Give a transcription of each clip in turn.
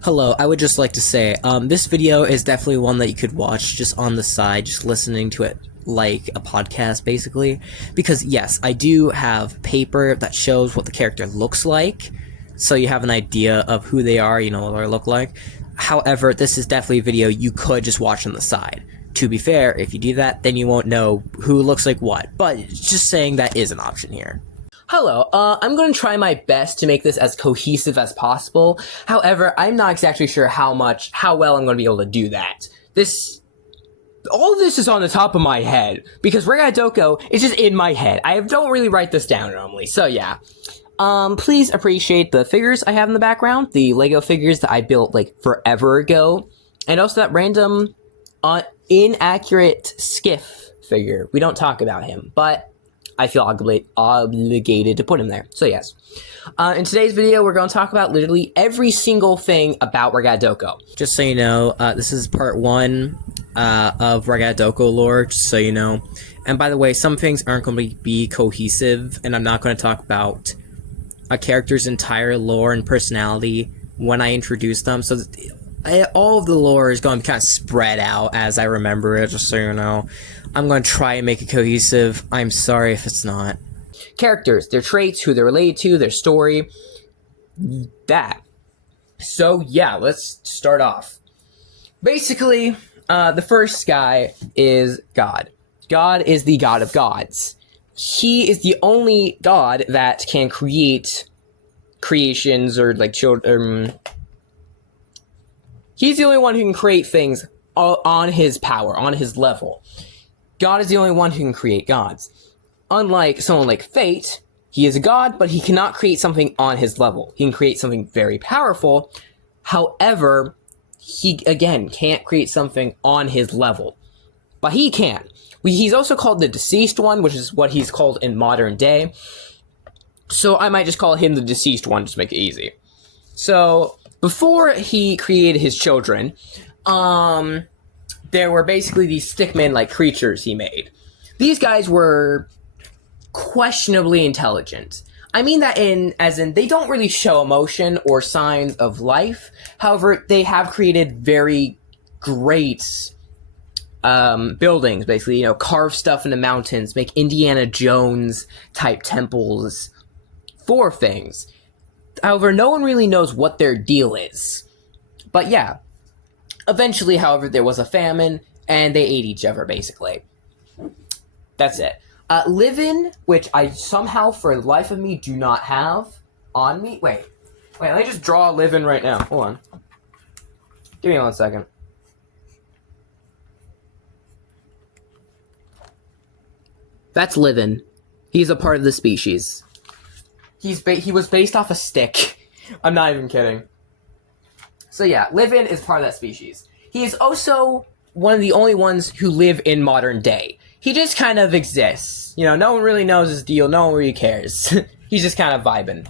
Hello, I would just like to say, this video is definitely one that you could watch just on the side, just listening to it like a podcast, basically. Because yes, I do have paper that shows what the character looks like, so you have an idea of who they are, you know what they look like. However, this is definitely a video you could just watch on the side. To be fair, if you do that, then you won't know who looks like what, but just saying that is an option here. Hello, I'm going to try my best to make this as cohesive as possible. However, I'm not exactly sure how well I'm going to be able to do that. All of this is on the top of my head, because Ragata doko is just in my head. I don't really write this down normally, so yeah. Please appreciate the figures I have in the background, the Lego figures that I built, like, forever ago, and also that random, inaccurate skiff figure. We don't talk about him, but I feel obligated to put him there. So yes. In today's video, we're going to talk about literally every single thing about Ragata doko. Just so you know, this is part 1 of Ragata doko lore, just so you know. And by the way, some things aren't going to be cohesive, and I'm not going to talk about a character's entire lore and personality when I introduce them. So all of the lore is going to be kind of spread out as I remember it, just so you know. I'm going to try and make it cohesive. I'm sorry if it's not. Characters, their traits, who they're related to, their story, that. So yeah, let's start off. Basically, the first guy is God. God is the god of gods. He is the only god that can create creations or like children. He's the only one who can create things on his power, on his level. God is the only one who can create gods. Unlike someone like Fate, he is a god, but he cannot create something on his level. He can create something very powerful. However, he, again, can't create something on his level. But he can. He's also called the Deceased One, which is what he's called in modern day. So I might just call him the Deceased One, just to make it easy. So, before he created his children, there were basically these stickman-like creatures he made. These guys were questionably intelligent. I mean that as in they don't really show emotion or signs of life. However, they have created very great buildings, basically, you know, carve stuff in the mountains, make Indiana Jones type temples for things. However, no one really knows what their deal is. But yeah. Eventually, however, there was a famine, and they ate each other, basically. That's it. Livin, which I somehow, for the life of me, do not have on me. Wait, let me just draw Livin right now. Hold on. Give me 1 second. That's Livin. He's a part of the species. He was based off a stick. I'm not even kidding. So yeah, Livin is part of that species. He is also one of the only ones who live in modern day. He just kind of exists. You know, no one really knows his deal, no one really cares. He's just kind of vibing.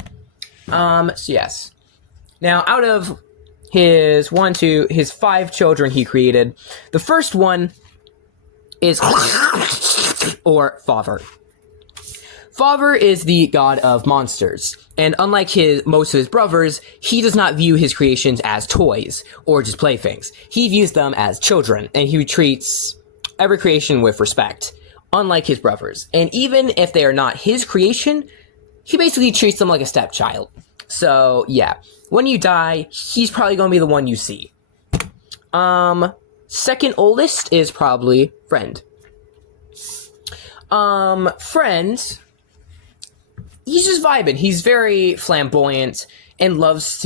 So yes. Now, out of his 5 children he created, the first one is or Father. Father is the god of monsters, and unlike most of his brothers, he does not view his creations as toys or just playthings. He views them as children, and he treats every creation with respect, unlike his brothers. And even if they are not his creation, he basically treats them like a stepchild. So yeah, when you die, he's probably going to be the one you see. Second oldest is probably Friend. Friend, he's just vibing. He's very flamboyant and has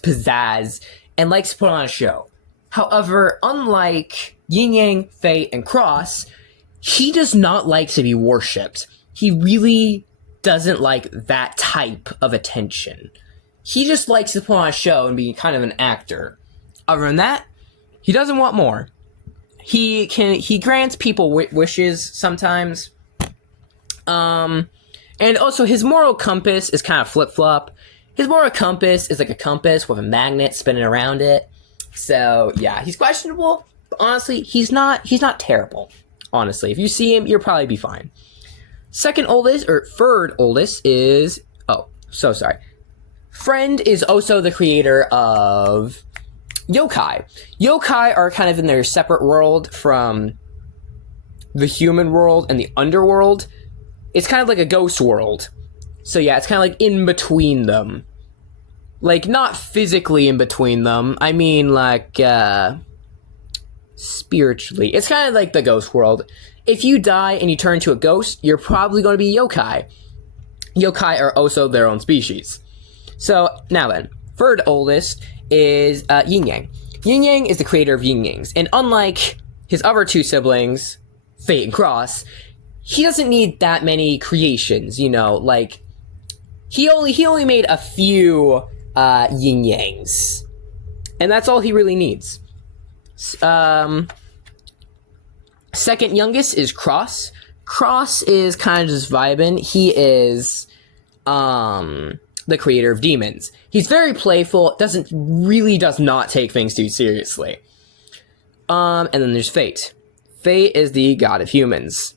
pizzazz and likes to put on a show. However, unlike Yin Yang, Fei, and Cross, he does not like to be worshipped. He really doesn't like that type of attention. He just likes to put on a show and be kind of an actor. Other than that, he doesn't want more. He grants people wishes sometimes. And also, his moral compass is kind of flip-flop. His moral compass is like a compass with a magnet spinning around it. So, yeah, he's questionable, but honestly, he's not terrible. Honestly, if you see him, you'll probably be fine. Second oldest, or third oldest, is... Oh, so sorry. Friend is also the creator of yokai. Yokai are kind of in their separate world from the human world and the underworld. It's kind of like a ghost world. So yeah, it's kind of like in between them. Like, not physically in between them. I mean, like, spiritually. It's kind of like the ghost world. If you die and you turn into a ghost, you're probably going to be yokai. Yokai are also their own species. So, now then, third oldest is Yin Yang. Yin Yang is the creator of Yin Yangs, and unlike his other two siblings, Fate and Cross, he doesn't need that many creations, you know, like, he only made a few Yin Yangs, and that's all he really needs. Second youngest is Cross. Cross is kind of just vibing. He is the creator of demons. He's very playful, does not take things too seriously. And then there's Fate. Fate is the god of humans,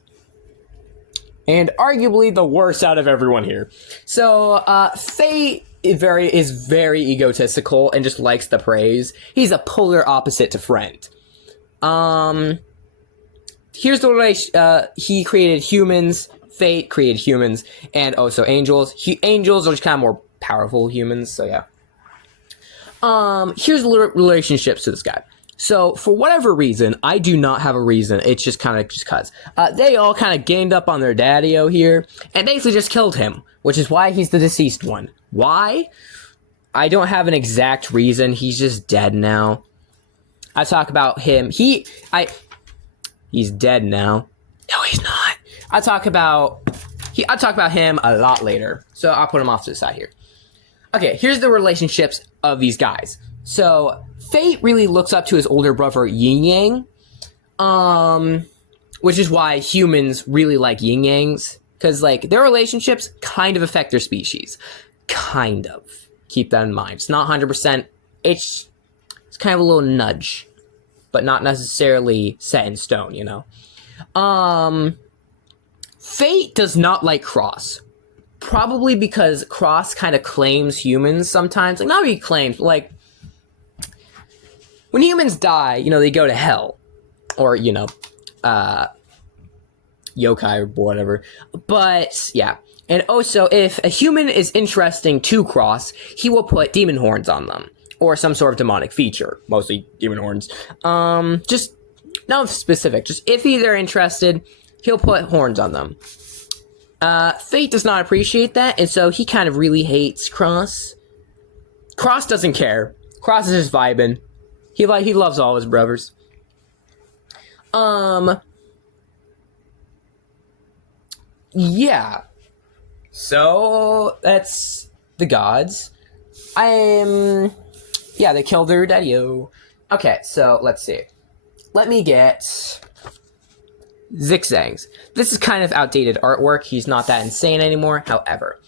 and arguably the worst out of everyone here. So Fate is very egotistical and just likes the praise. He's a polar opposite to Friend. Here's the relation. He created humans. Fate created humans, and also angels. Angels are just kind of more powerful humans. So yeah. Here's the relationships to this guy. So for whatever reason, I do not have a reason. It's just kind of just cause they all kind of gained up on their daddy-o here and basically just killed him, which is why he's the deceased one. Why? I don't have an exact reason. He's just dead now. I talk about him. He's dead now. No, he's not. I'll talk about him a lot later. So I'll put him off to the side here. Okay, here's the relationships of these guys. So Fate really looks up to his older brother Yin Yang, which is why humans really like Yin Yangs, because like their relationships kind of affect their species. Kind of. Keep that in mind. It's not 100%. It's kind of a little nudge, but not necessarily set in stone, you know. Fate does not like Cross. Probably because Cross kind of claims humans sometimes. Like, not really claims, but like, when humans die, you know, they go to hell. Or, you know, yokai or whatever. But, yeah. And also, if a human is interesting to Cross, he will put demon horns on them. Or some sort of demonic feature. Mostly demon horns. Just, not specific. Just, if they're interested, he'll put horns on them. Fate does not appreciate that, and so he kind of really hates Cross. Cross doesn't care. Cross is just vibing. He loves all his brothers. Yeah. So, that's the gods. Yeah, they killed their daddy-o. Okay, so, let's see. Let me get Zigzags. This is kind of outdated artwork. He's not that insane anymore, however.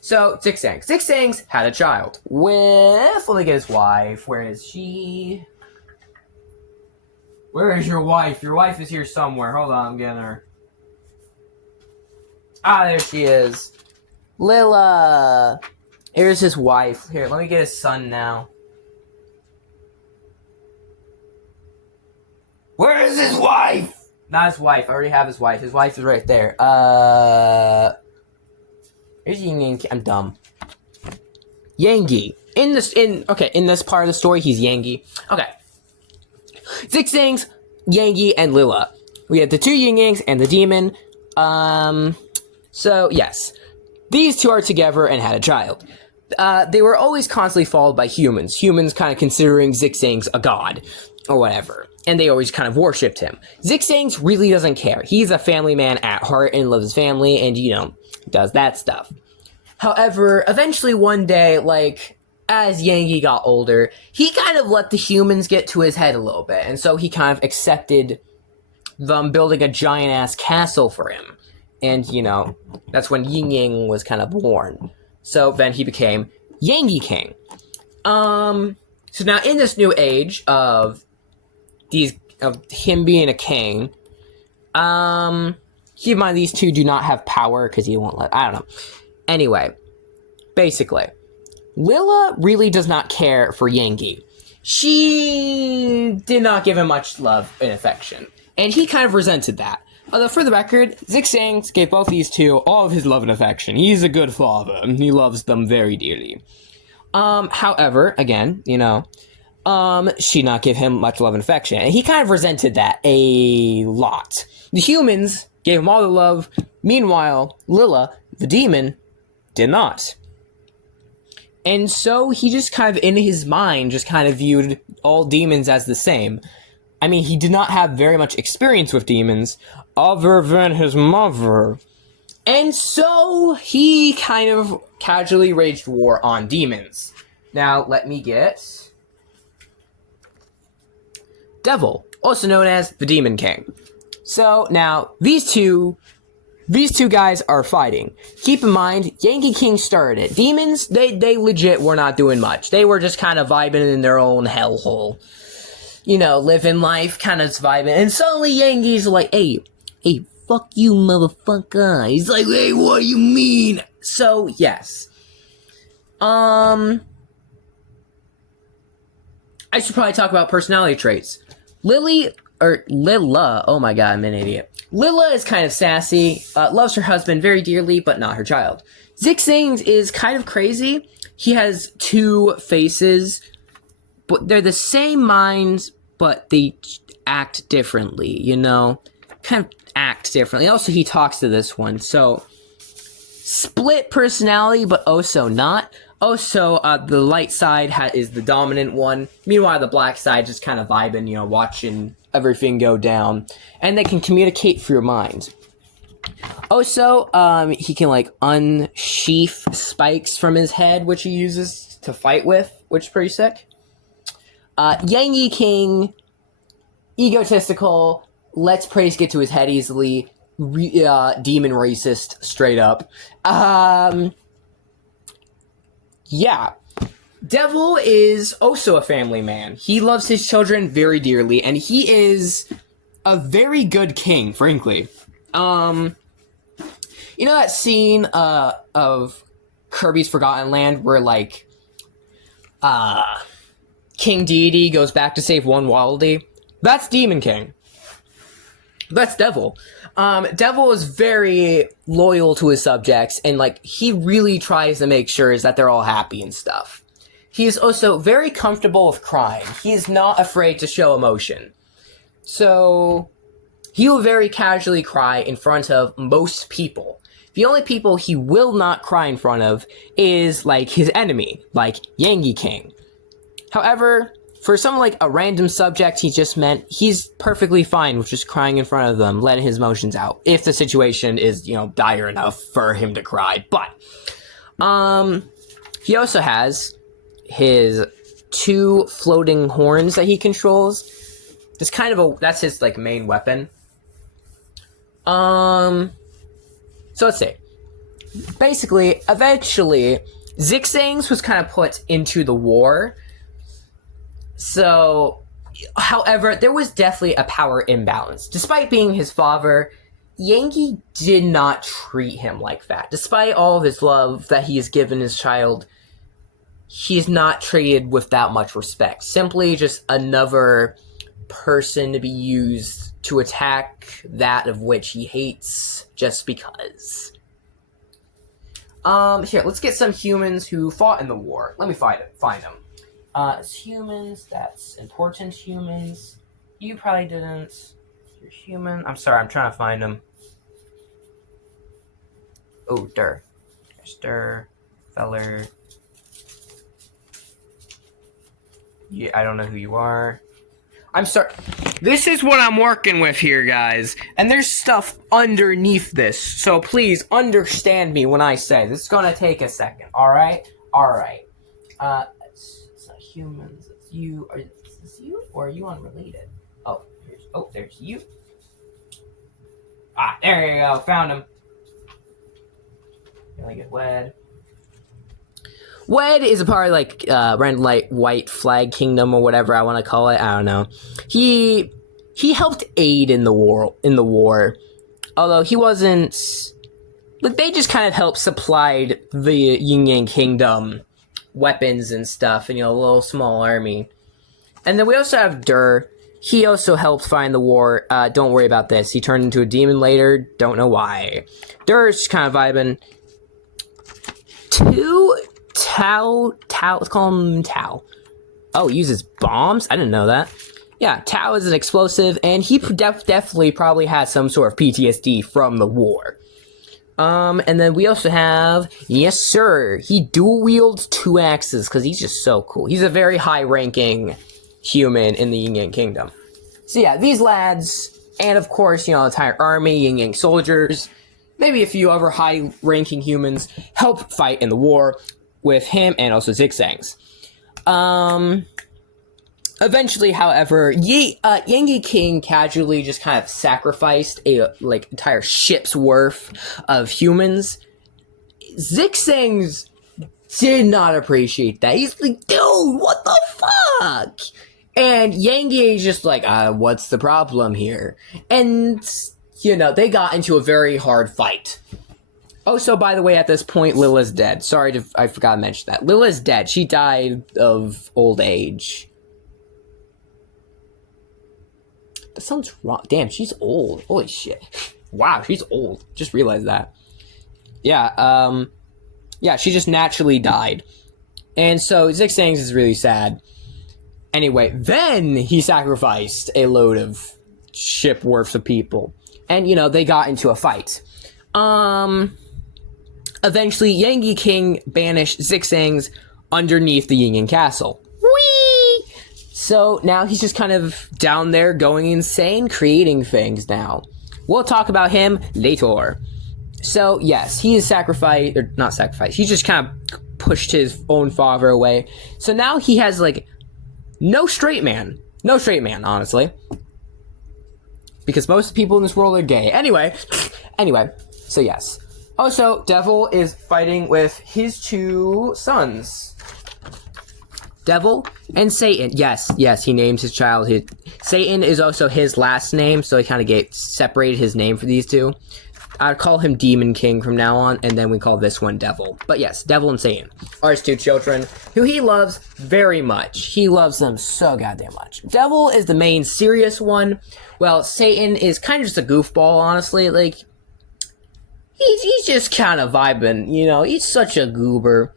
So, Zigzags. Zigzags had a child with... Let me get his wife. Where is she? Where is your wife? Your wife is here somewhere. Hold on, I'm getting her. Ah, there she is. Lila. Here's his wife. Here, let me get his son now. Where is his wife? Not his wife. I already have his wife. His wife is right there. Here's Yin Yang. I'm dumb. Yangi. In this part of the story, he's Yangi. Okay. Zigzags, Yangi, and Lila. We have the two Yin Yangs and the demon. So, yes. These two are together and had a child. They were always constantly followed by humans. Humans kind of considering Zigzags a god. Or whatever. And they always kind of worshipped him. Zigzags really doesn't care. He's a family man at heart and loves his family and, you know, does that stuff. However, eventually one day, like, as Yangi got older, he kind of let the humans get to his head a little bit. And so he kind of accepted them building a giant-ass castle for him. And, you know, that's when Yin Yang was kind of born. So then he became Yangi King. So now in this new age of him being a king, keep in mind these two do not have power because he won't let, I don't know. Anyway, basically, Lila really does not care for Yangi. She did not give him much love and affection, and he kind of resented that. Although, for the record, Zixangs gave both these two all of his love and affection. He's a good father, and he loves them very dearly. However, again, she not give him much love and affection, and he kind of resented that a lot. The humans gave him all the love. Meanwhile, Lila, the demon, did not. And so he just kind of, in his mind, just kind of viewed all demons as the same. I mean, he did not have very much experience with demons, other than his mother. And so he kind of casually waged war on demons. Now, let me get... Devil, also known as the Demon King. So, now, these two guys are fighting. Keep in mind, Yankee King started it. Demons, they legit were not doing much. They were just kind of vibing in their own hellhole. Living life, kind of vibing. And suddenly Yankee's like, hey, fuck you, motherfucker. He's like, hey, what do you mean? So, yes. I should probably talk about personality traits. Lila, oh my god, I'm an idiot. Lila is kind of sassy, loves her husband very dearly, but not her child. Zixangs is kind of crazy. He has two faces, but they're the same minds, but they act differently, Kind of act differently. Also, he talks to this one, so... Split personality, but also not. Also, the light side is the dominant one. Meanwhile, the black side just kind of vibing, watching everything go down. And they can communicate through your mind. Also, he can, unsheath spikes from his head, which he uses to fight with, which is pretty sick. Yangi King, egotistical, lets praise get to his head easily, demon racist, straight up. Yeah. Devil is also a family man. He loves his children very dearly, and he is a very good king, frankly. That scene of Kirby's Forgotten Land where, King Deity goes back to save one Wildie? That's Demon King. That's Devil. Devil is very loyal to his subjects, and, he really tries to make sure is that they're all happy and stuff. He is also very comfortable with crying. He is not afraid to show emotion. So, he will very casually cry in front of most people. The only people he will not cry in front of is, his enemy, Yangi King. However, for someone a random subject he just met, he's perfectly fine with just crying in front of them, letting his emotions out, if the situation is, dire enough for him to cry. But, he also has his two floating horns that he controls. Just kind of that's his, main weapon. So let's see. Basically, eventually, Zixangs was kind of put into the war. So, however, there was definitely a power imbalance. Despite being his father, Yankee did not treat him like that. Despite all of his love that he has given his child, he's not treated with that much respect. Simply just another person to be used to attack that of which he hates just because. Here, let's get some humans who fought in the war. Let me find them. It's humans, that's important humans. You probably didn't. You're human. I'm sorry, I'm trying to find them. Oh, There's Feller. Yeah, I don't know who you are. I'm sorry. This is what I'm working with here, guys. And there's stuff underneath this. So please understand me when I say this is gonna take a second, alright? Alright. It's not humans, it's you. Is this you? Or are you unrelated? There's you. Ah, there you go. Found him. Gonna get Wed. Wed is a part of Red Light White Flag Kingdom or whatever I want to call it. I don't know. He helped aid in the war. Although he wasn't, they just kind of helped supplied the Yin Yang Kingdom weapons and stuff, and a little small army. And then we also have Dur. He also helped find the war. Don't worry about this. He turned into a demon later. Don't know why. Dur's just kind of vibing. Tao. Let's call him Tao. Oh, he uses bombs? I didn't know that. Yeah, Tao is an explosive, and he definitely probably has some sort of PTSD from the war. And then we also have, yes sir, he dual wields 2 axes, because he's just so cool. He's a very high-ranking human in the Yin Yang Kingdom. So yeah, these lads, and of course, the entire army, Yin Yang soldiers, maybe a few other high-ranking humans, help fight in the war with him and also Zigzags. Eventually, however, Yang King casually just kind of sacrificed a entire ship's worth of humans. Zigzags did not appreciate that. He's like, dude, what the fuck? And Yang is just like, what's the problem here? And, they got into a very hard fight. Oh, so by the way, at this point, Lila's dead. Sorry, I forgot to mention that. Lila's dead. She died of old age. That sounds wrong. Damn, she's old. Holy shit. Wow, she's old. Just realized that. Yeah, she just naturally died. And so Zigzags is really sad. Anyway, then he sacrificed a load of ship worths of people. And, they got into a fight. Eventually, Yang King banished Zigzags underneath the Yin Yang Castle. Whee! So now he's just kind of down there going insane, creating things now. We'll talk about him later. So, yes, he is sacrificed, or not sacrificed, he just kind of pushed his own father away. So now he has, no straight man. No straight man, honestly. Because most people in this world are gay. Anyway, so yes. Also, Devil is fighting with his 2 sons. Devil and Satan. Yes, he names his child. Satan is also his last name, so he kind of separated his name for these 2. I'd call him Demon King from now on, and then we call this one Devil. But yes, Devil and Satan are his 2 children, who he loves very much. He loves them so goddamn much. Devil is the main serious one, while Satan is kind of just a goofball, honestly. He's just kind of vibing, he's such a goober.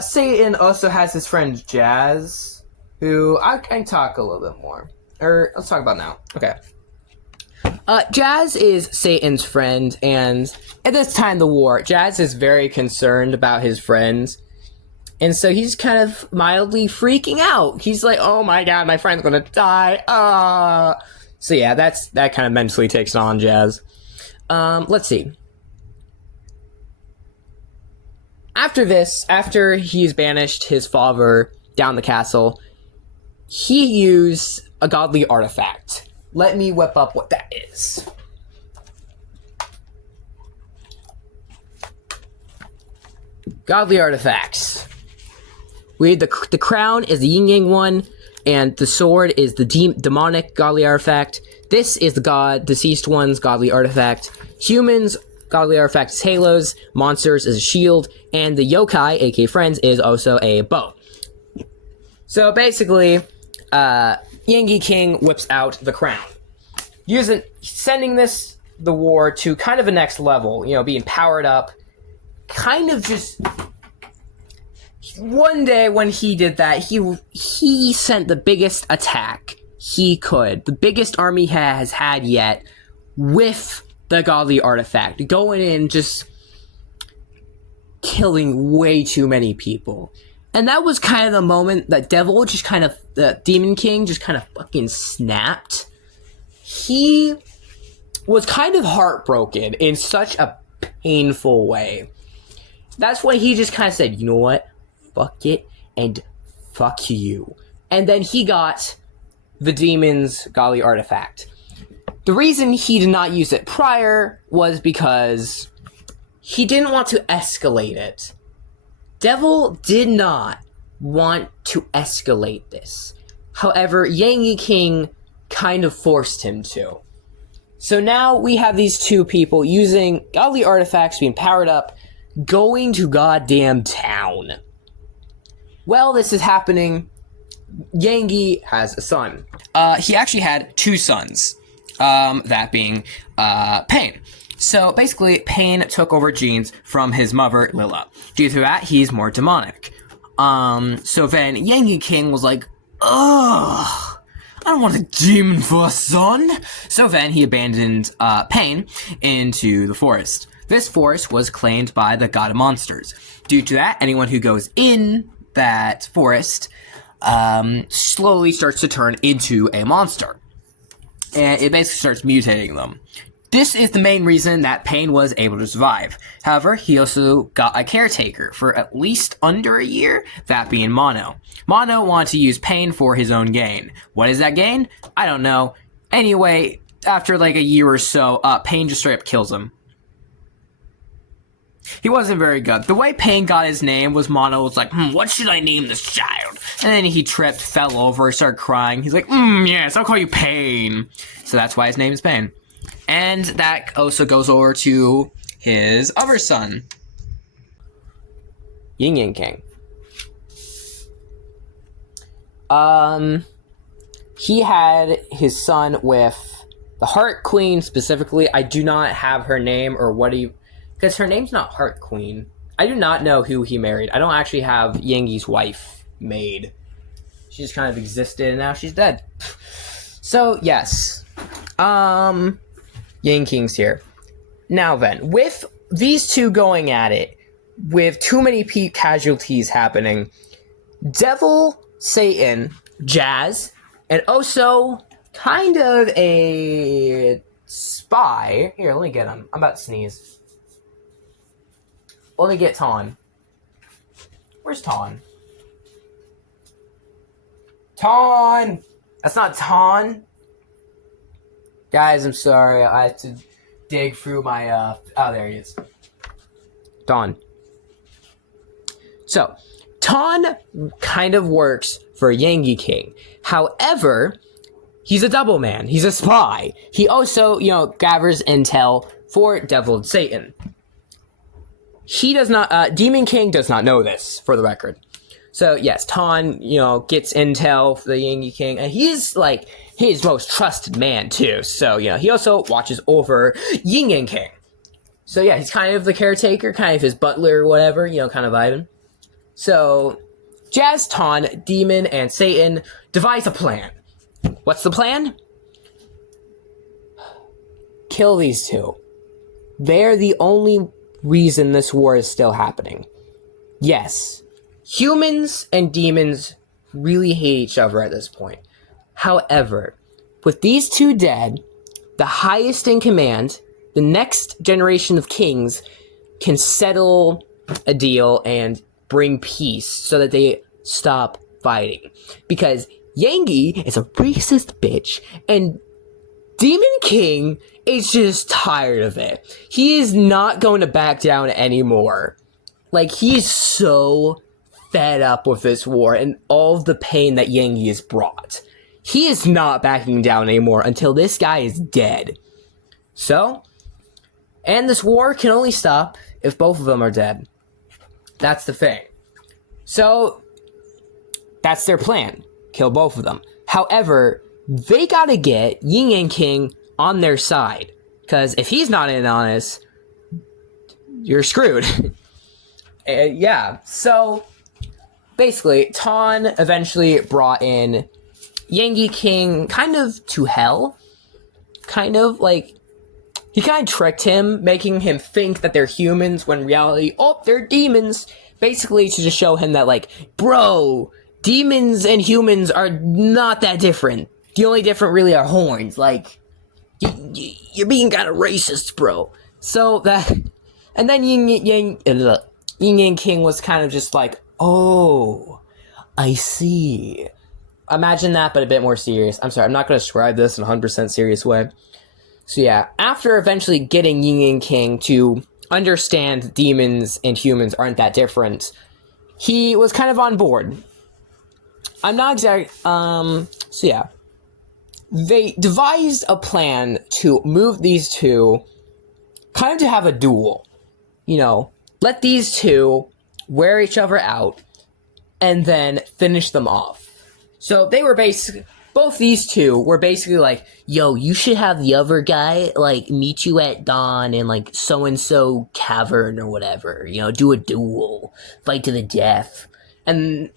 Satan also has his friend Jazz, who I can talk a little bit more. Or, let's talk about now. Okay. Jazz is Satan's friend, and at this time of the war, Jazz is very concerned about his friends. And so he's kind of mildly freaking out. He's like, oh my god, my friend's gonna die. So yeah, that kind of mentally takes on Jazz. Let's see. After he's banished his father down the castle, he used a godly artifact. Let me whip up what that is. Godly artifacts. The crown is the yin yang one, and the sword is the demonic godly artifact. This is the deceased one's godly artifact. Humans, godly artifact is halos. Monsters is a shield, and the yokai, aka friends, is also a bow. So basically, Yang King whips out the crown, sending the war to kind of a next level. Being powered up, kind of just. One day when he did that, he sent the biggest attack he could, the biggest army has had yet, with the godly artifact, going in just killing way too many people. And that was kind of the moment that the Demon King just kind of fucking snapped. He was kind of heartbroken in such a painful way. That's when he just kind of said, you know what? Fuck it, and fuck you. And then he got the demon's godly artifact. The reason he did not use it prior was because he didn't want to escalate it. Devil did not want to escalate this. However, Yang King kind of forced him to. So now we have these 2 people using godly artifacts, being powered up, going to goddamn town. While this is happening, Yangi has a son. He actually had two sons, that being Pain. So basically, Pain took over genes from his mother, Lila. Due to that, he's more demonic. So then Yangi King was like, ugh, I don't want a demon for a son. So then he abandoned Pain into the forest. This forest was claimed by the god of monsters. Due to that, anyone who goes in that forest slowly starts to turn into a monster. And it basically starts mutating them. This is the main reason that Pain was able to survive. However, he also got a caretaker for at least under a year, that being Mono. Mono wanted to use Pain for his own gain. What is that gain? I don't know. Anyway, after like a year or so, Pain just straight up kills him. He wasn't very good. The way Pain got his name was Mono was like, what should I name this child? And then he tripped, fell over, started crying. He's like, yes, I'll call you Pain. So that's why his name is Pain. And that also goes over to his other son, Yin Yang King. He had his son with the Heart Queen specifically. I do not have her name or what he... Because her name's not Heart Queen. I do not know who he married. I don't actually have Yangi's wife made. She just kind of existed and now she's dead. So, yes. Yang King's here. Now then, with these two going at it, with too many casualties happening, Devil, Satan, Jazz, and also kind of a spy. Here, let me get him. I'm about to sneeze. Let me get Ton. Where's Ton? Ton! That's not Ton. Guys, I'm sorry. I had to dig through my, oh, there he is. Ton. So, Ton kind of works for Yangi King. However, he's a double man. He's a spy. He also, gathers intel for Devil and Satan. He does not, Demon King does not know this, for the record. So, yes, Ton, gets intel for the Yangi King, and he's, his most trusted man, too. So, he also watches over Yin Yang King. So, yeah, he's kind of the caretaker, kind of his butler or whatever, kind of vibing. So, Jazz, Ton, Demon, and Satan devise a plan. What's the plan? Kill these two. They're the only reason this war is still happening. Yes, humans and demons really hate each other at this point. However, with these two dead, the highest in command, the next generation of kings, can settle a deal and bring peace so that they stop fighting. Because Yangi is a racist bitch, and Demon King is just tired of it. He is not going to back down anymore. He's so fed up with this war and all of the pain that Yangi has brought. He is not backing down anymore until this guy is dead. So, and this war can only stop if both of them are dead. That's the thing. So, that's their plan. Kill both of them. However, they gotta get Yin Yang King on their side. Because if he's not in on this, you're screwed. Yeah, so basically, Ton eventually brought in Yangi King kind of to hell. He kind of tricked him, making him think that they're humans when in reality, they're demons. Basically, to just show him that, bro, demons and humans are not that different. The only different really are horns. You're being kind of racist, bro. So that, and then Yin Yang King was kind of just like, oh, I see. Imagine that, but a bit more serious. I'm sorry, I'm not going to describe this in a 100% serious way. So yeah, after eventually getting Yin Yang King to understand demons and humans aren't that different, he was kind of on board. I'm not exact. So yeah, they devised a plan to move these two, kind of to have a duel. Let these two wear each other out. and then finish them off. So they were basically, both these two were basically like, yo, you should have the other guy, like, meet you at dawn in, like, so-and-so cavern or whatever, you know, do a duel, fight to the death. And,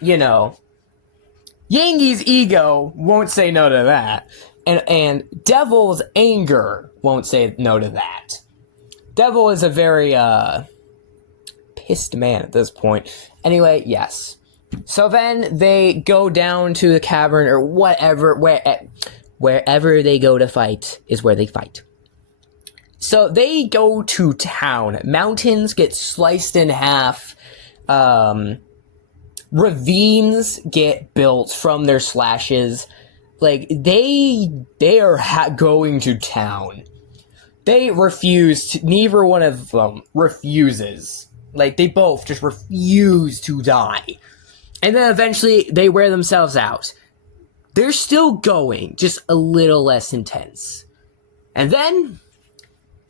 you know, Yangi's ego won't say no to that. And Devil's anger won't say no to that. Devil is a very, pissed man at this point. Anyway, yes. So then they go down to the cavern or whatever, wherever they go to fight is where they fight. So they go to town. Mountains get sliced in half. Ravines get built from their slashes. Like, they are going to town. They refuse. Neither one of them refuses. Like, they both just refuse to die. And then eventually they wear themselves out. They're still going, just a little less intense. And then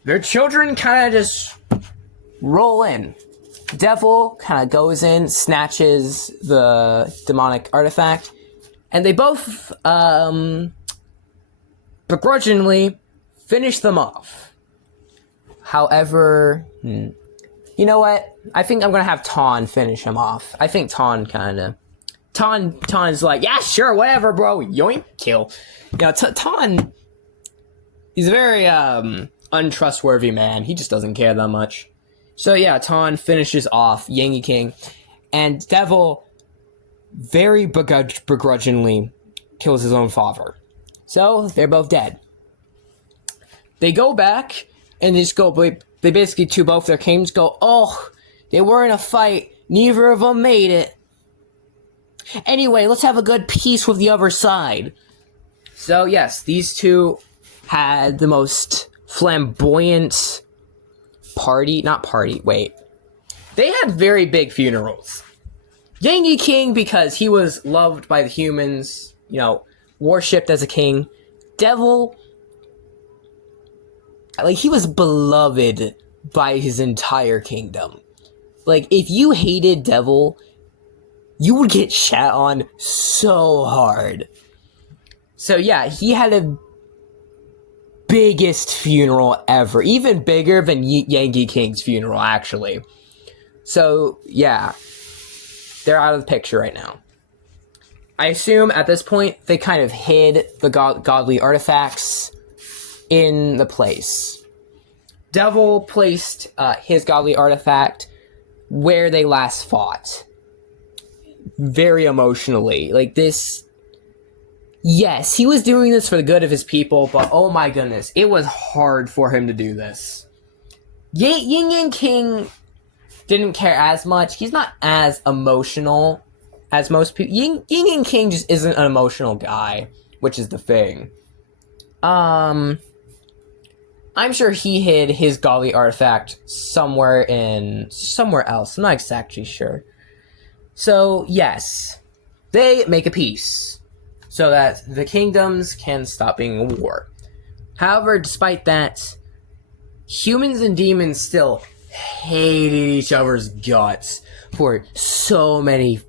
their children kind of just roll in. Devil kind of goes in, snatches the demonic artifact, and they both begrudgingly finish them off. However, you know what? I think I'm gonna have Ton finish him off. I think Ton's like, yeah, sure, whatever, bro. Yoink, kill. You know, Ton, he's a very untrustworthy man. He just doesn't care that much. So yeah, Ton finishes off Yangi King, and Devil very begrudgingly kills his own father. So they're both dead. They go back and just go. They basically, to both their kings, go, oh, they were in a fight. Neither of them made it. Anyway, let's have a good peace with the other side. So yes, these two had the most flamboyant They had very big funerals. Yangi King, because he was loved by the humans, you know, worshipped as a king. Devil, like, he was beloved by his entire kingdom. Like, if you hated Devil, you would get shat on so hard. So yeah, he had a biggest funeral ever. Even bigger than Yangi King's funeral, actually. So, yeah. They're out of the picture right now. I assume at this point, they kind of hid the godly artifacts in the place. Devil placed his godly artifact where they last fought. Very emotionally. Like, this... Yes, he was doing this for the good of his people, but oh my goodness, it was hard for him to do this. Yin King didn't care as much. He's not as emotional as most people. Yin King just isn't an emotional guy, which is the thing. I'm sure he hid his godly artifact somewhere else. I'm not exactly sure. So, yes, they make a peace so that the kingdoms can stop being a war. However, despite that, humans and demons still hated each other's guts for so many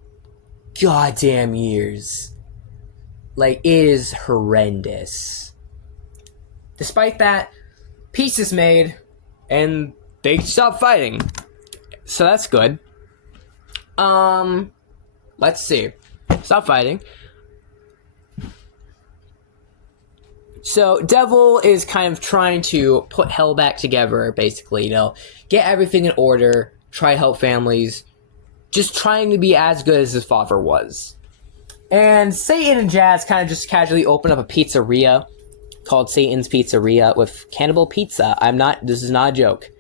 goddamn years. Like, it is horrendous. Despite that, peace is made, and they stop fighting. So that's good. Let's see. Stop fighting. So, Devil is kind of trying to put hell back together, basically, you know, get everything in order, try to help families, just trying to be as good as his father was. And Satan and Jazz kind of just casually open up a pizzeria called Satan's Pizzeria with cannibal pizza. This is not a joke.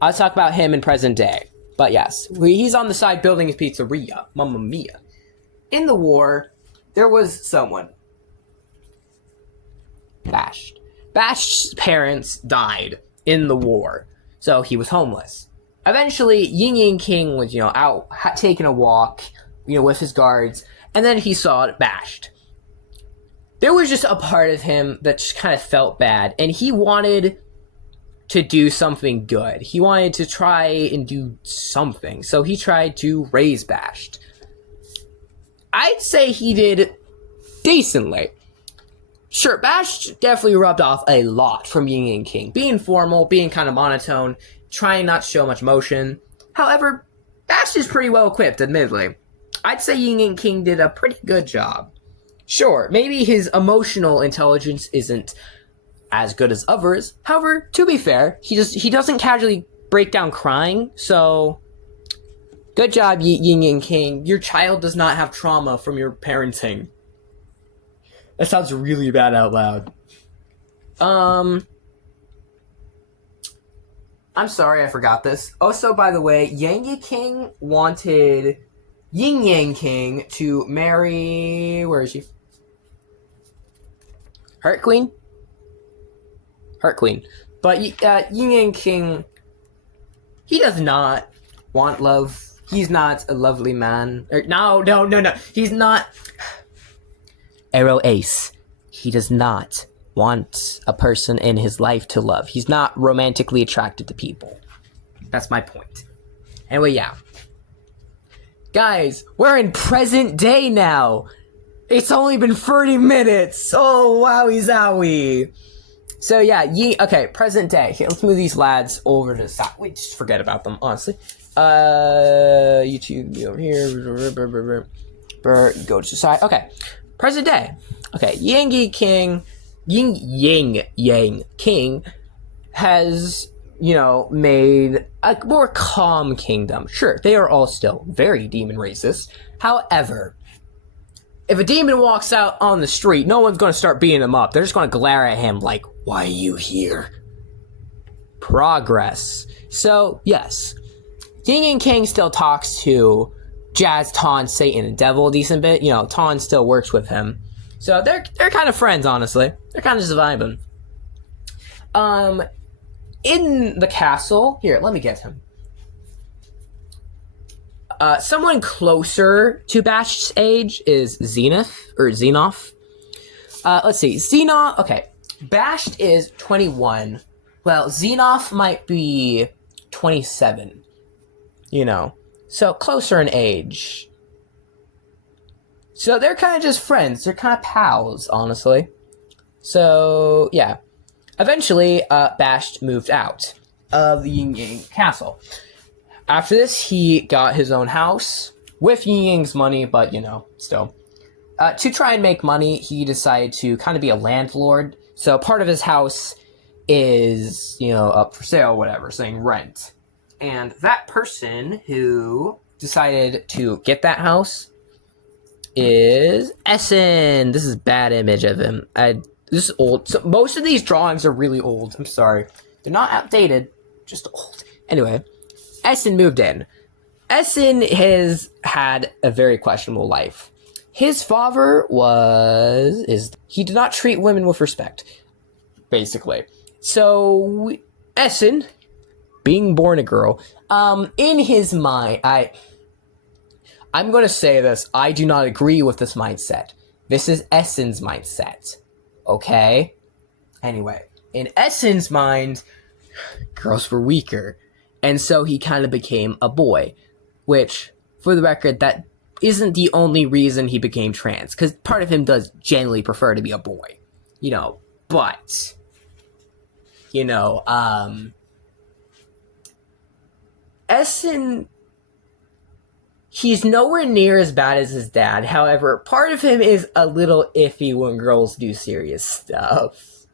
I'll talk about him in present day. But yes, he's on the side building his pizzeria. Mamma mia. In the war, there was someone. Bashed. Bashed's parents died in the war, so he was homeless. Eventually, Yin King was, you know, out taking a walk, you know, with his guards, and then he saw Bashed. There was just a part of him that just kind of felt bad, and he wanted to do something good. He wanted to try and do something, so he tried to raise Bashed. I'd say he did decently. Sure, Bash definitely rubbed off a lot from Yin and King. Being formal, being kind of monotone, trying not to show much emotion. However, Bash is pretty well equipped, admittedly. I'd say Yin and King did a pretty good job. Sure, maybe his emotional intelligence isn't as good as others. However, to be fair, he doesn't casually break down crying, so good job, Yin and King. Your child does not have trauma from your parenting. That sounds really bad out loud. I'm sorry, I forgot this. Also, by the way, Yang King wanted Yin Yang King to marry... Where is she? Heart Queen? Heart Queen. But Yin Yang King, he does not want love. He's not a lovely man. No. He's not... Arrow Ace. He does not want a person in his life to love. He's not romantically attracted to people. That's my point. Anyway, yeah. Guys, we're in present day now. It's only been 30 minutes. Oh, wowie zowie. So yeah, okay, present day. Here, let's move these lads over to the side. Wait, just forget about them, honestly. YouTube over here. Go to the side. Okay. Present day. Okay, Yang King has, made a more calm kingdom. Sure, they are all still very demon racist. However, if a demon walks out on the street, no one's going to start beating him up. They're just going to glare at him like, why are you here? Progress. So, yes. Yin and King still talks to Jazz, Ton, Satan, and Devil a decent bit. Ton still works with him. So they're kind of friends, honestly. They're kind of just vibing. In the castle... Here, let me get him. Someone closer to Bash's age is Xenoth. Let's see. Xenoth... Okay. Bash is 21. Well, Xenoth might be 27. So closer in age. So they're kind of just friends. They're kind of pals, honestly. So, yeah. Eventually, Bash moved out of the Yin Yang castle. After this, he got his own house with Yin Yang's money, but, still. To try and make money, he decided to kind of be a landlord. So part of his house is, up for sale, whatever, saying rent. And that person who decided to get that house is Essen. This is a bad image of him. This is old. So most of these drawings are really old. I'm sorry. They're not outdated, just old. Anyway, Essen moved in. Essen has had a very questionable life. His father he did not treat women with respect, basically. So, Essen, being born a girl, in his mind, I'm going to say this, I do not agree with this mindset. This is Essen's mindset, okay? Anyway, in Essen's mind, girls were weaker, and so he kind of became a boy, which, for the record, that isn't the only reason he became trans, because part of him does genuinely prefer to be a boy, but, Essen, he's nowhere near as bad as his dad. However, part of him is a little iffy when girls do serious stuff.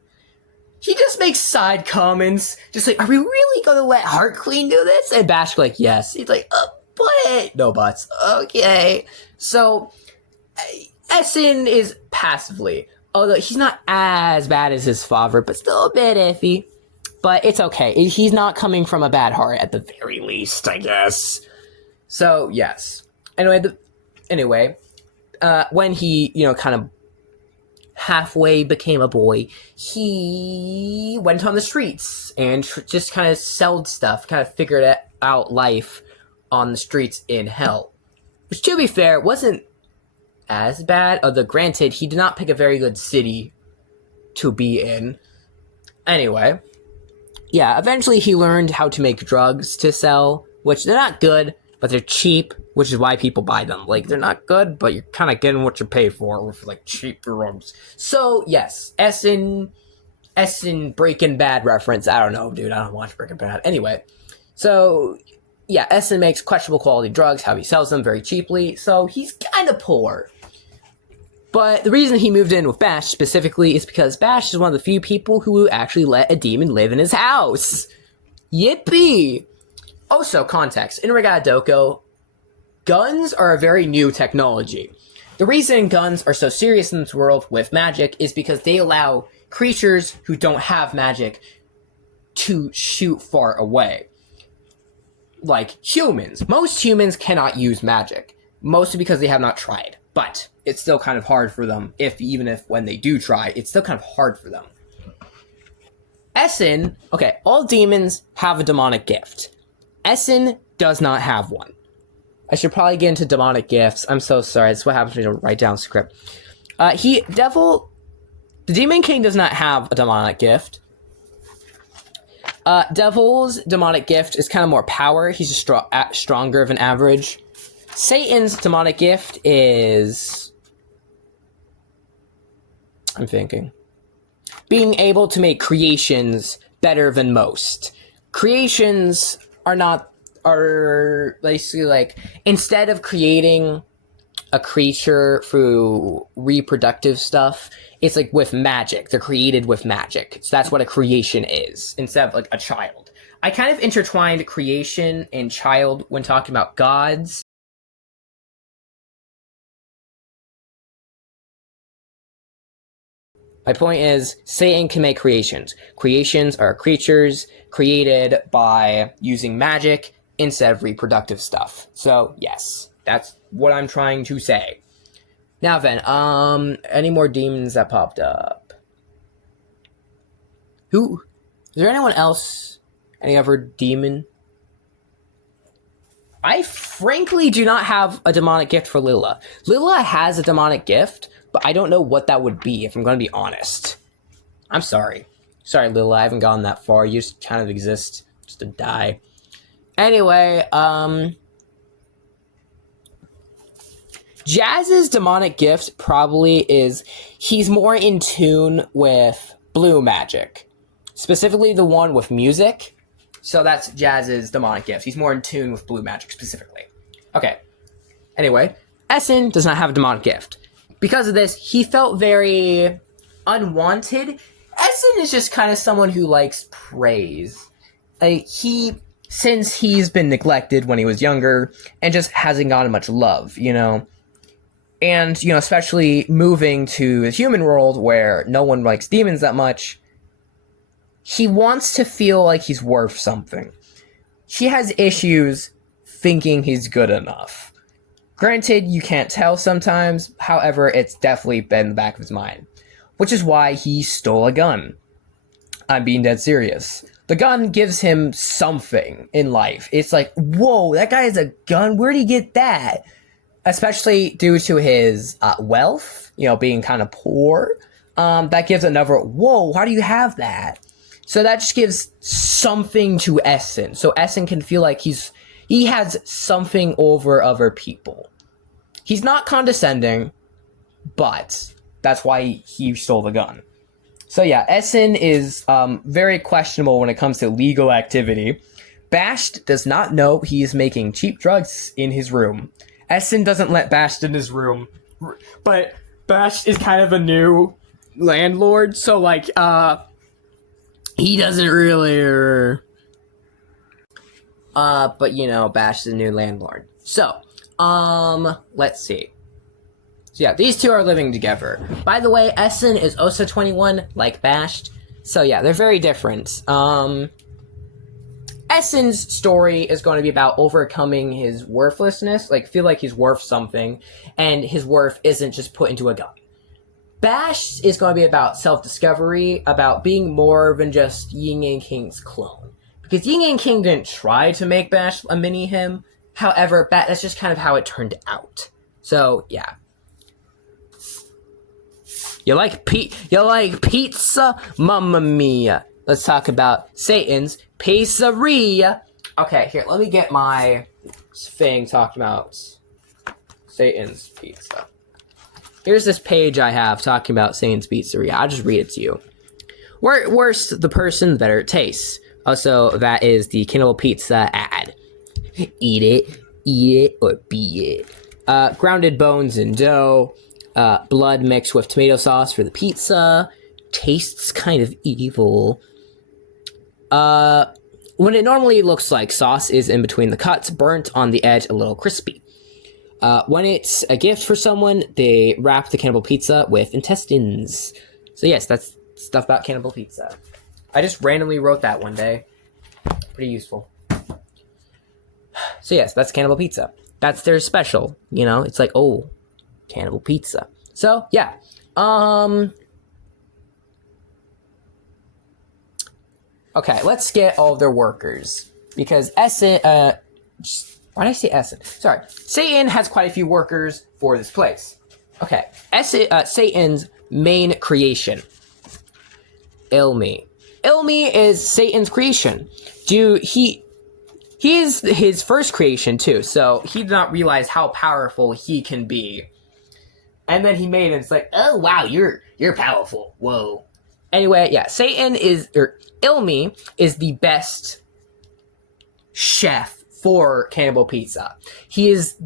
He just makes side comments, just like, are we really gonna let Heart Queen do this? And Bash like, yes. He's like, but no buts. Okay. So, Essen is passively, although he's not as bad as his father, but still a bit iffy. But it's okay. He's not coming from a bad heart at the very least, I guess. So, yes. Anyway, when he, kind of halfway became a boy, he went on the streets and just kind of sold stuff, kind of figured out life on the streets in hell. Which, to be fair, wasn't as bad, although granted, he did not pick a very good city to be in. Anyway, yeah, eventually he learned how to make drugs to sell, which they're not good. but they're cheap, which is why people buy them. Like, they're not good, but you're kind of getting what you pay for with, like, cheap drugs. So, yes, Essen Breaking Bad reference. I don't know, dude. I don't watch Breaking Bad. Anyway, so, yeah, Essen makes questionable quality drugs, how he sells them very cheaply, so he's kind of poor. But the reason he moved in with Bash specifically is because Bash is one of the few people who actually let a demon live in his house. Yippee! Also, context. In Ragata doko, guns are a very new technology. The reason guns are so serious in this world with magic is because they allow creatures who don't have magic to shoot far away. Like humans. Most humans cannot use magic, mostly because they have not tried. But it's still kind of hard for them, even if when they do try, it's still kind of hard for them. Essen, okay, all demons have a demonic gift. Essen does not have one. I should probably get into demonic gifts. I'm so sorry. That's what happens when you don't write down script. The Demon King does not have a demonic gift. Devil's demonic gift is kind of more power. He's just stronger than average. Satan's demonic gift is... I'm thinking. Being able to make creations better than most. Creations are basically like, instead of creating a creature through reproductive stuff, it's like with magic. They're created with magic. So that's what a creation is, instead of like a child. I kind of intertwined creation and child when talking about gods. My point is, Satan can make creations. Creations are creatures created by using magic instead of reproductive stuff. So, yes, that's what I'm trying to say. Now then, any more demons that popped up? Is there anyone else? Any other demon? I frankly do not have a demonic gift for Lila. Lila has a demonic gift, but I don't know what that would be, if I'm going to be honest. I'm sorry. Sorry, Lila, I haven't gone that far. You just kind of exist just to die. Anyway, Jazz's demonic gift probably is he's more in tune with blue magic. Specifically the one with music. So that's Jazz's demonic gift. He's more in tune with blue magic specifically. Okay. Anyway, Essen does not have a demonic gift. Because of this, he felt very unwanted. Essen is just kind of someone who likes praise. Since he's been neglected when he was younger and just hasn't gotten much love, you know. And, you know, especially moving to the human world where no one likes demons that much, he wants to feel like he's worth something. He has issues thinking he's good enough. Granted, you can't tell sometimes, however, it's definitely been in the back of his mind. Which is why he stole a gun. I'm being dead serious. The gun gives him something in life. It's like, whoa, that guy has a gun? Where'd he get that? Especially due to his wealth, you know, being kind of poor. That gives another, whoa, how do you have that? So that just gives something to Essen. So Essen can feel like he has something over other people. He's not condescending, but that's why he stole the gun. So yeah, Essen is very questionable when it comes to legal activity. Bashed does not know he is making cheap drugs in his room. Essen doesn't let Bashed in his room, but Bashed is kind of a new landlord, so like, he doesn't really... but you know, Bashed is a new landlord. So, let's see. So yeah, these two are living together. By the way, Essen is also 21, like Bashed. So yeah, they're very different. Essen's story is going to be about overcoming his worthlessness, like feel like he's worth something, and his worth isn't just put into a gun. Bash is going to be about self-discovery, about being more than just Yin and King's clone. Because Yin and King didn't try to make Bash a mini-him, however, that's just kind of how it turned out. So, yeah. You like pizza? Mamma mia. Let's talk about Satan's Pizzeria. Okay, here, let me get my thing talking about Satan's Pizza. Here's this page I have talking about Satan's Pizzeria. I'll just read it to you. Worse the person, the better it tastes. Also, that is the Cannibal Pizza ad. Eat it, or be it. Grounded bones and dough. Blood mixed with tomato sauce for the pizza. Tastes kind of evil. When it normally looks like sauce is in between the cuts, burnt on the edge, a little crispy. When it's a gift for someone, they wrap the Cannibal Pizza with intestines. So yes, that's stuff about Cannibal Pizza. I just randomly wrote that one day. Pretty useful. So yes, that's Cannibal Pizza. That's their special, you know? It's like, oh, Cannibal Pizza. So, yeah. Okay, let's get all of their workers. Because why did I say Essen? Sorry. Satan has quite a few workers for this place. Okay. Satan's main creation. Ilmi. Ilmi is Satan's creation. He is his first creation too, so he did not realize how powerful he can be. And then he made it. It's like, oh wow, you're powerful. Whoa. Anyway, yeah, Ilmi is the best chef for Cannibal Pizza. He's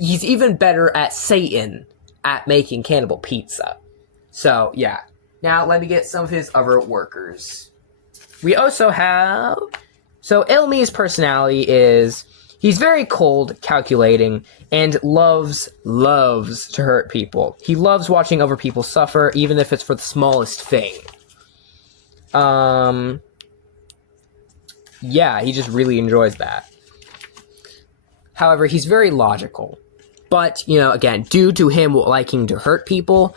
even better at Satan at making Cannibal Pizza. So yeah. Now let me get some of his other workers. We also have... So Ilmi's personality is... He's very cold, calculating, and loves to hurt people. He loves watching other people suffer, even if it's for the smallest thing. Yeah, he just really enjoys that. However, he's very logical. But, you know, again, due to him liking to hurt people,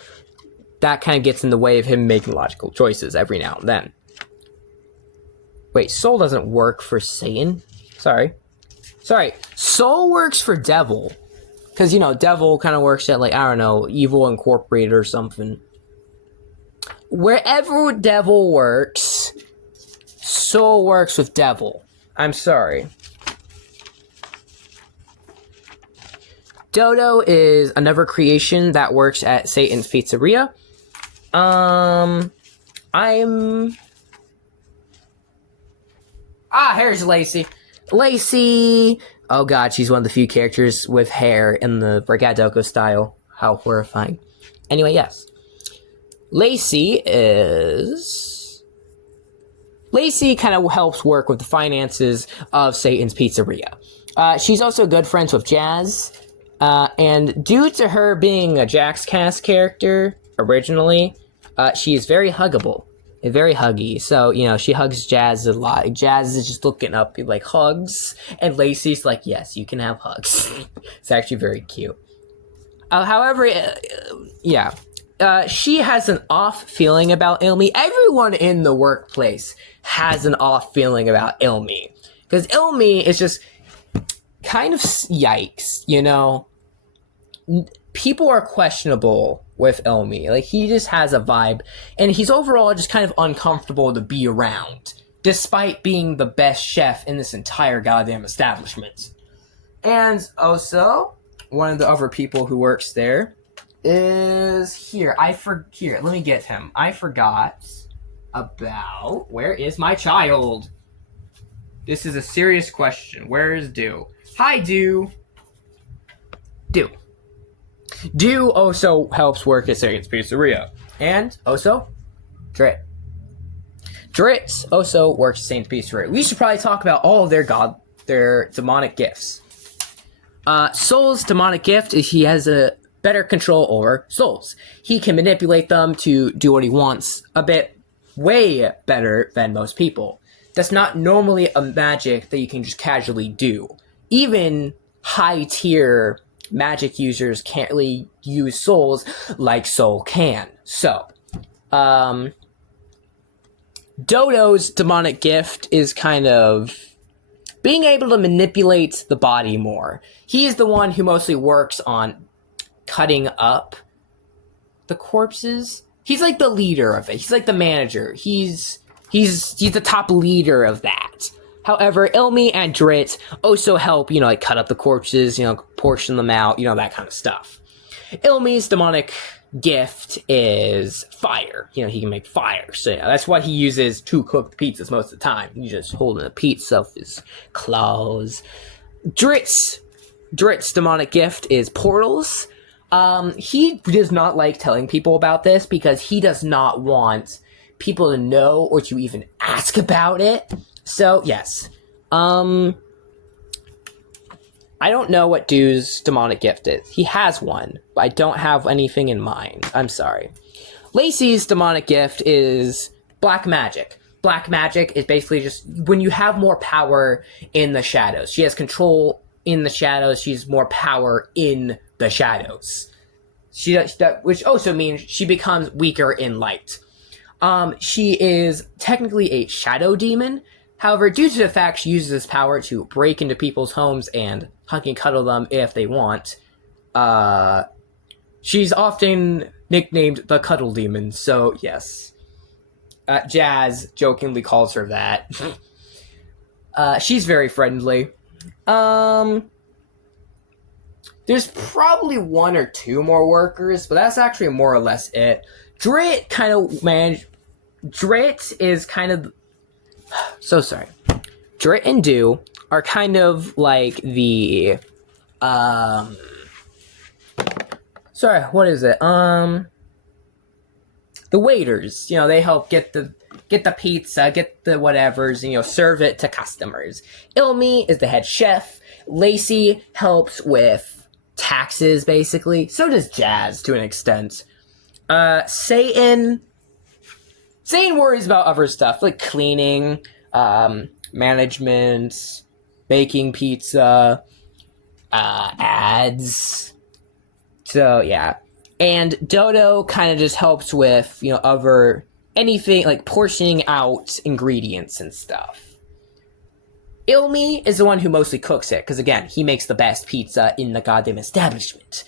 that kind of gets in the way of him making logical choices every now and then. Wait, soul doesn't work for Satan? Sorry. Soul works for devil. Because, you know, devil kind of works at, like, I don't know, Evil Incorporated or something. Wherever devil works, soul works with devil. I'm sorry. Dodo is another creation that works at Satan's Pizzeria. Here's Lacey. Lacey! Oh god, she's one of the few characters with hair in the Ragata doko style. How horrifying. Anyway, yes. Lacey kind of helps work with the finances of Satan's Pizzeria. She's also good friends with Jazz. And due to her being a Jax cast character originally, she is very huggable. Very huggy. So, you know, she hugs Jazz a lot. Jazz is just looking up, like, hugs. And Lacey's like, yes, you can have hugs. It's actually very cute. However, yeah. She has an off feeling about Ilmi. Everyone in the workplace has an off feeling about Ilmi. Because Ilmi is just kind of yikes, you know? People are questionable with Ilmi. Like, he just has a vibe, and he's overall just kind of uncomfortable to be around, despite being the best chef in this entire goddamn establishment. And also, one of the other people who works there is here. Here, let me get him. I forgot about... Where is my child? This is a serious question. Where is Do? Hi, Do. Do also helps work at Satan's Pizzeria. And also, Drit. Drit also works at Satan's Pizzeria. We should probably talk about all of their demonic gifts. Soul's demonic gift is he has a better control over souls. He can manipulate them to do what he wants way better than most people. That's not normally a magic that you can just casually do. Even high-tier magic users can't really use souls like Soul can. So, Dodo's demonic gift is kind of being able to manipulate the body more. He is the one who mostly works on cutting up the corpses. He's like the leader of it. He's like the manager. He's the top leader of that. However, Ilmi and Drit also help, like cut up the corpses, portion them out, that kind of stuff. Ilmi's demonic gift is fire. He can make fire. So yeah, that's what he uses to cook the pizzas most of the time. He's just holding a pizza with his claws. Drit's demonic gift is portals. He does not like telling people about this because he does not want people to know or to even ask about it. So, yes. I don't know what Dew's demonic gift is. He has one, but I don't have anything in mind. I'm sorry. Lacey's demonic gift is black magic. Black magic is basically just when you have more power in the shadows. She has control in the shadows. She's more power in the shadows. Which also means she becomes weaker in light. She is technically a shadow demon. However, due to the fact she uses this power to break into people's homes and hug and cuddle them if they want, she's often nicknamed the Cuddle Demon, so yes. Jazz jokingly calls her that. She's very friendly. There's probably one or two more workers, but that's actually more or less it. Drit is kind of... So sorry. Drit and Dew are kind of like the... Sorry, what is it? The waiters. They help get the pizza, get the whatevers, serve it to customers. Ilmi is the head chef. Lacey helps with taxes, basically. So does Jazz, to an extent. Satan worries about other stuff, like cleaning, management, baking pizza, ads. So, yeah. And Dodo kind of just helps with, anything, like portioning out ingredients and stuff. Ilmi is the one who mostly cooks it, because again, he makes the best pizza in the goddamn establishment.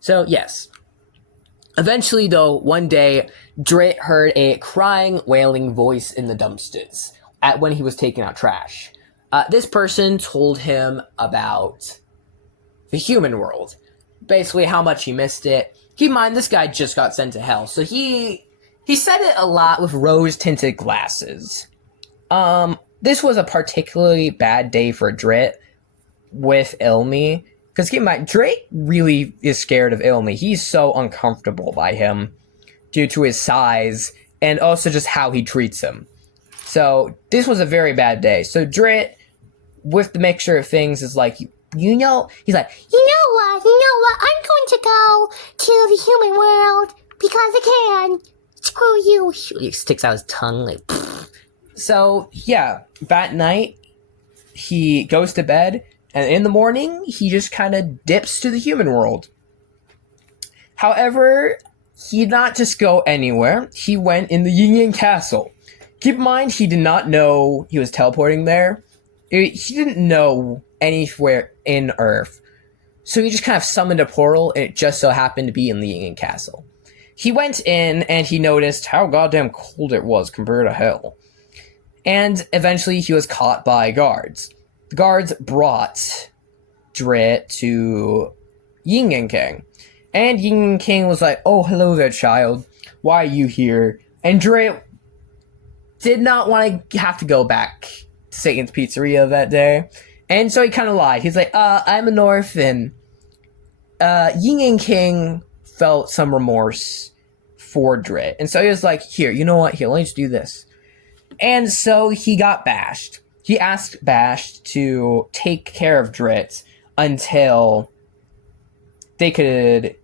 So, yes. Eventually, though, one day, Drit heard a crying, wailing voice in the dumpsters when he was taking out trash. This person told him about the human world. Basically, how much he missed it. Keep in mind, this guy just got sent to hell, so he said it a lot with rose-tinted glasses. This was a particularly bad day for Drit with Ilmi. Because keep in mind, Drit really is scared of Ilmi. He's so uncomfortable by him due to his size and also just how he treats him. So this was a very bad day. So Drit, with the mixture of things, is like, he's like, you know what, I'm going to go to the human world because I can. Screw you. He sticks out his tongue like, pfft. So, yeah, that night, he goes to bed, and in the morning, he just kind of dips to the human world. However, he did not just go anywhere. He went in the Yin Yang Castle. Keep in mind, he did not know he was teleporting there. He didn't know anywhere in Earth. So he just kind of summoned a portal, and it just so happened to be in the Yin Yang Castle. He went in, and he noticed how goddamn cold it was compared to hell. And eventually, he was caught by guards. The guards brought Drit to Yin Yang King. And Yin Yang King was like, oh, hello there, child. Why are you here? And Drit did not want to have to go back to Satan's Pizzeria that day. And so he kind of lied. He's like, I'm an orphan. Yin Yang King felt some remorse for Drit. And so he was like, here, you know what? Here, let me just do this. And so he got bashed. He asked Bash to take care of Drit until they could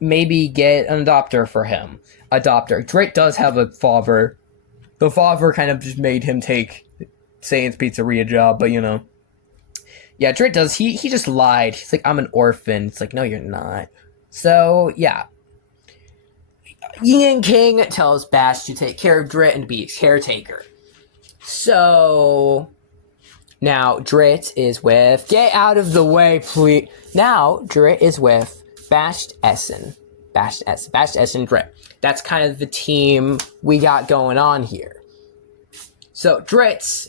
maybe get an adopter for him. Drit does have a father. The father kind of just made him take Satan's Pizzeria job, but Yeah, Drit does. He just lied. He's like, I'm an orphan. It's like, no, you're not. So, yeah. Yin King tells Bash to take care of Drit and be a caretaker. So, now Drit is with... Get out of the way, please. Now, Drit is with Bashed Essen. Bashed Essen, Drit. That's kind of the team we got going on here. So, Drit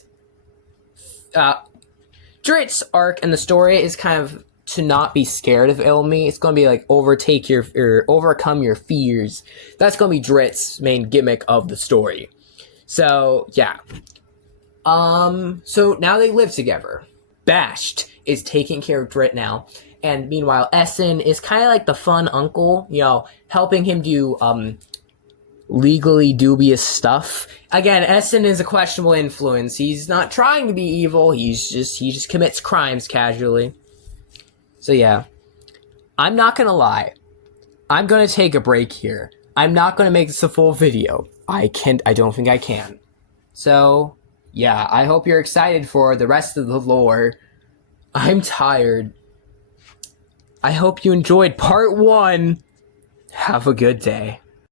Drit's arc in the story is kind of to not be scared of Ilmi. It's going to be like overcome your fears. That's going to be Drit's main gimmick of the story. So yeah. So now they live together. Bashed is taking care of Drit now, and meanwhile Essen is kind of like the fun uncle, helping him do legally dubious stuff. Again, Essen is a questionable influence. He's not trying to be evil. He just commits crimes casually. So yeah, I'm not gonna lie. I'm gonna take a break here. I'm not gonna make this a full video. I don't think I can. So yeah, I hope you're excited for the rest of the lore. I'm tired. I hope you enjoyed part 1. Have a good day.